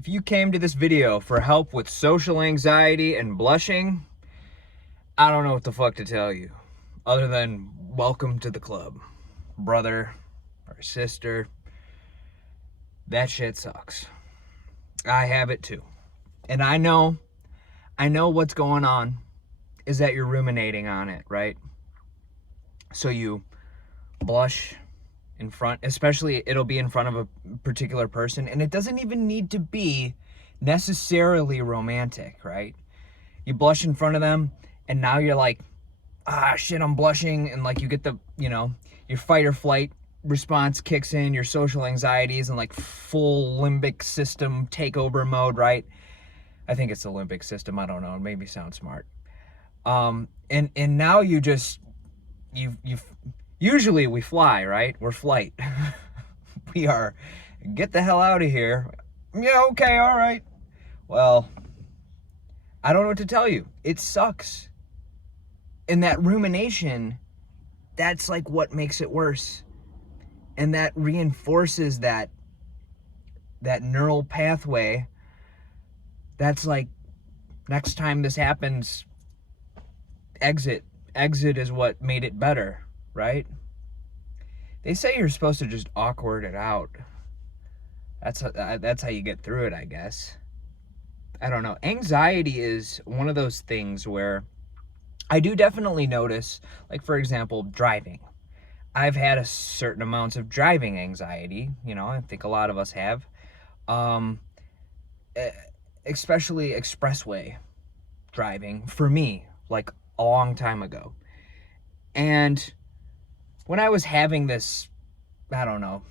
If you came to this video for help with social anxiety and blushing, I don't know what the fuck to tell you, other than welcome to the club. Brother or sister, that shit sucks. I have it too. And I know what's going on is that you're ruminating on it, right? So you blush in front, especially it'll be in front of a particular person, and it doesn't even need to be necessarily romantic, right? You blush in front of them, and now you're like, ah, shit, I'm blushing, and like you get the, your fight or flight response kicks in, your social anxieties, and like full limbic system takeover mode, right? I think it's the limbic system, I don't know, it made me sound smart. And now you just, usually we fly, right? We're flight. We are, get the hell out of here. Yeah, okay, all right. Well, I don't know what to tell you. It sucks. And that rumination, that's like what makes it worse. And that reinforces that neural pathway. That's like, next time this happens, exit. Exit is what made it better, right? They say you're supposed to just awkward it out. That's how you get through it, I guess. I don't know. Anxiety is one of those things where I do definitely notice, like for example, driving. I've had a certain amounts of driving anxiety, I think a lot of us have. Especially expressway driving for me, like a long time ago. And when I was having this, I don't know,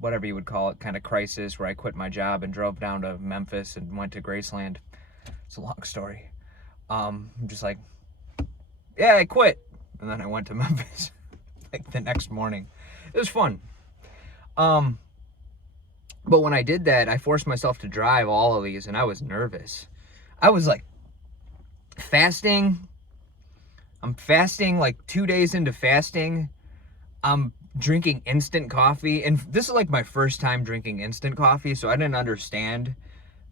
whatever you would call it, kind of crisis where I quit my job and drove down to Memphis and went to Graceland. It's a long story. I'm just like, yeah, I quit. And then I went to Memphis like the next morning. It was fun. But when I did that, I forced myself to drive all of these and I was nervous. I was like fasting. I'm fasting like 2 days into fasting. I'm drinking instant coffee. And this is like my first time drinking instant coffee. So I didn't understand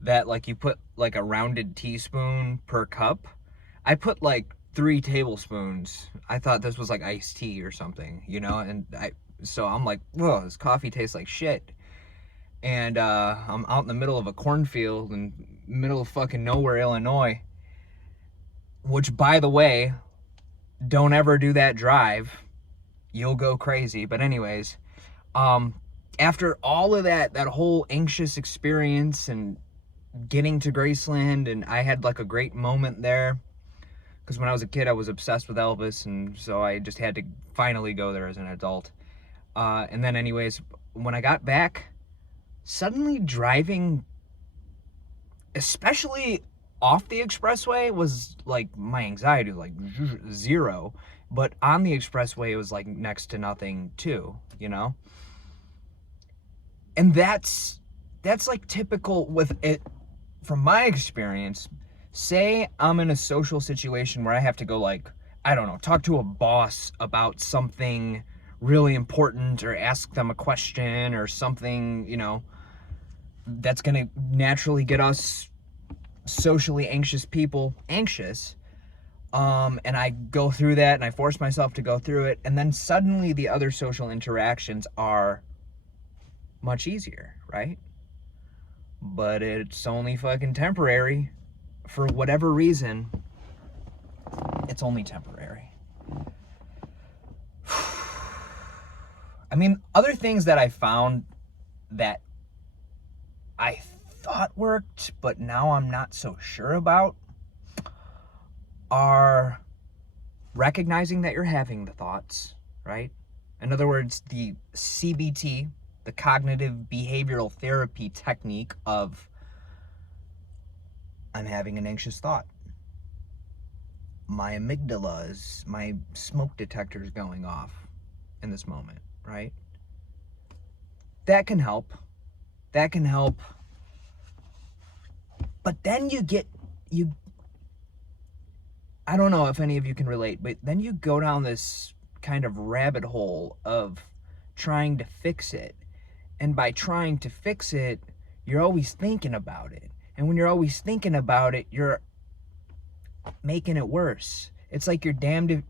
that like you put like a rounded teaspoon per cup. I put like 3 tablespoons. I thought this was like iced tea or something, and so I'm like, whoa, this coffee tastes like shit. And I'm out in the middle of a cornfield in middle of fucking nowhere, Illinois, which, by the way, don't ever do that drive. You'll go crazy. But anyways, after all of that whole anxious experience and getting to Graceland, and I had like a great moment there, because when I was a kid, I was obsessed with Elvis, and so I just had to finally go there as an adult. And then anyways, when I got back, suddenly driving, especially off the expressway, was like, my anxiety was like zero, but on the expressway it was like next to nothing too, and that's like typical with it from my experience. Say I'm in a social situation where I have to go, like, I don't know, talk to a boss about something really important, or ask them a question or something, that's gonna naturally get us socially anxious people anxious. And I go through that and I force myself to go through it, and then suddenly the other social interactions are much easier, right? But it's only fucking temporary. For whatever reason, it's only temporary. I mean, other things that I found that I thought worked, but now I'm not so sure about, are recognizing that you're having the thoughts, right? In other words, the CBT, the cognitive behavioral therapy technique of, I'm having an anxious thought. My amygdala is, my smoke detector is going off in this moment, right? That can help. That can help. But then I don't know if any of you can relate, but then you go down this kind of rabbit hole of trying to fix it. And by trying to fix it, you're always thinking about it. And when you're always thinking about it, you're making it worse. It's like you're damned if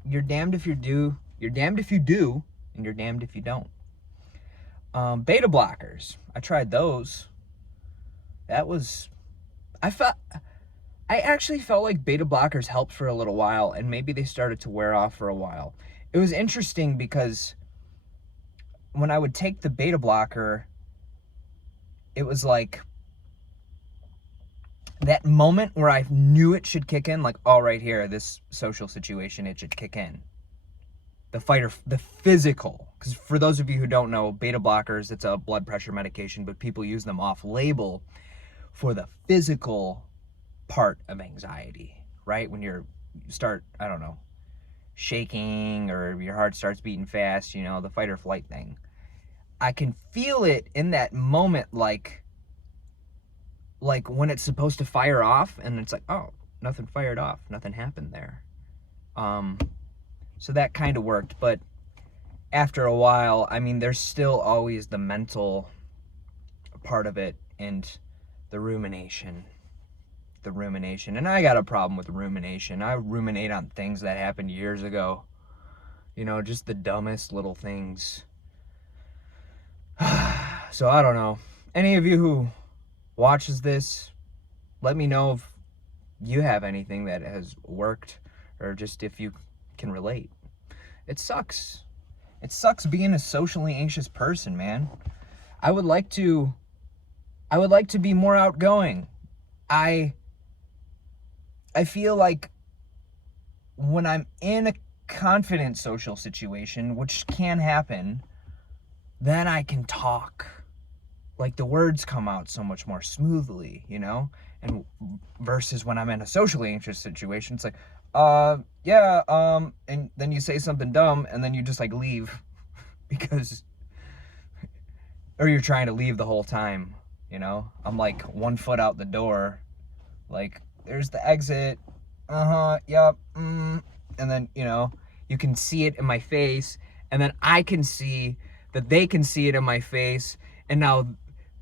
you do, and you're damned if you don't. Beta blockers. I tried those. I actually felt like beta blockers helped for a little while, and maybe they started to wear off for a while. It was interesting because when I would take the beta blocker, it was like that moment where I knew it should kick in, like, oh, right here, this social situation, it should kick in. The physical, because for those of you who don't know, beta blockers, it's a blood pressure medication, but people use them off label for the physical part of anxiety, right? When you start, I don't know, shaking, or your heart starts beating fast, the fight or flight thing. I can feel it in that moment, like when it's supposed to fire off, and it's like, oh, nothing fired off, nothing happened there. So that kind of worked, but after a while, I mean, there's still always the mental part of it and the rumination. And I got a problem with rumination. I ruminate on things that happened years ago. Just the dumbest little things. So I don't know. Any of you who watches this, let me know if you have anything that has worked, or just if you can relate. It sucks. It sucks being a socially anxious person, man. I would like to be more outgoing. I feel like when I'm in a confident social situation, which can happen, then I can talk. Like, the words come out so much more smoothly, and versus when I'm in a socially anxious situation, it's like, yeah, and then you say something dumb, and then you just, like, leave, or you're trying to leave the whole time, I'm, like, 1 foot out the door, like, there's the exit, yep, and then, you can see it in my face, and then I can see that they can see it in my face, and now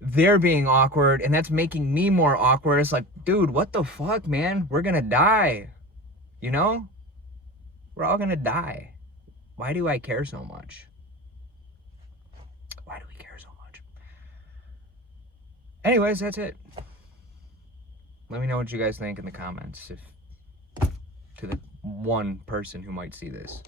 they're being awkward, and that's making me more awkward. It's like, dude, what the fuck, man? We're gonna die. We're all gonna die. Why do I care so much? Why do we care so much? Anyways, that's it. Let me know what you guys think in the comments, to the one person who might see this.